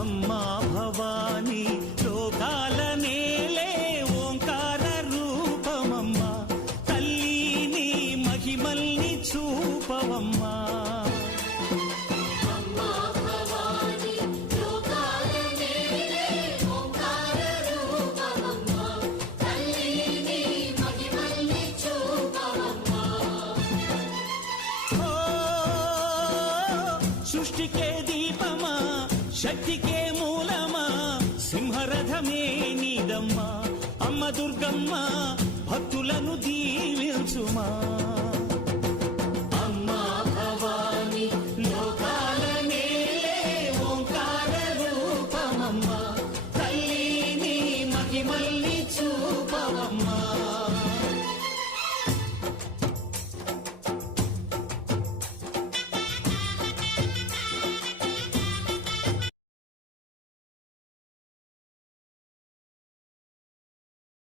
అమ్మా భవానీ లోకాల నేలే ఓంకార రూపమమ్మా తల్లి మహిమల్ని చూపవమ్మా సృష్టికే దీపమా శక్తికే మూలమా సింహరథమే నీదమ్మా అమ్మ దుర్గమ్మ భక్తులను దీవించుమా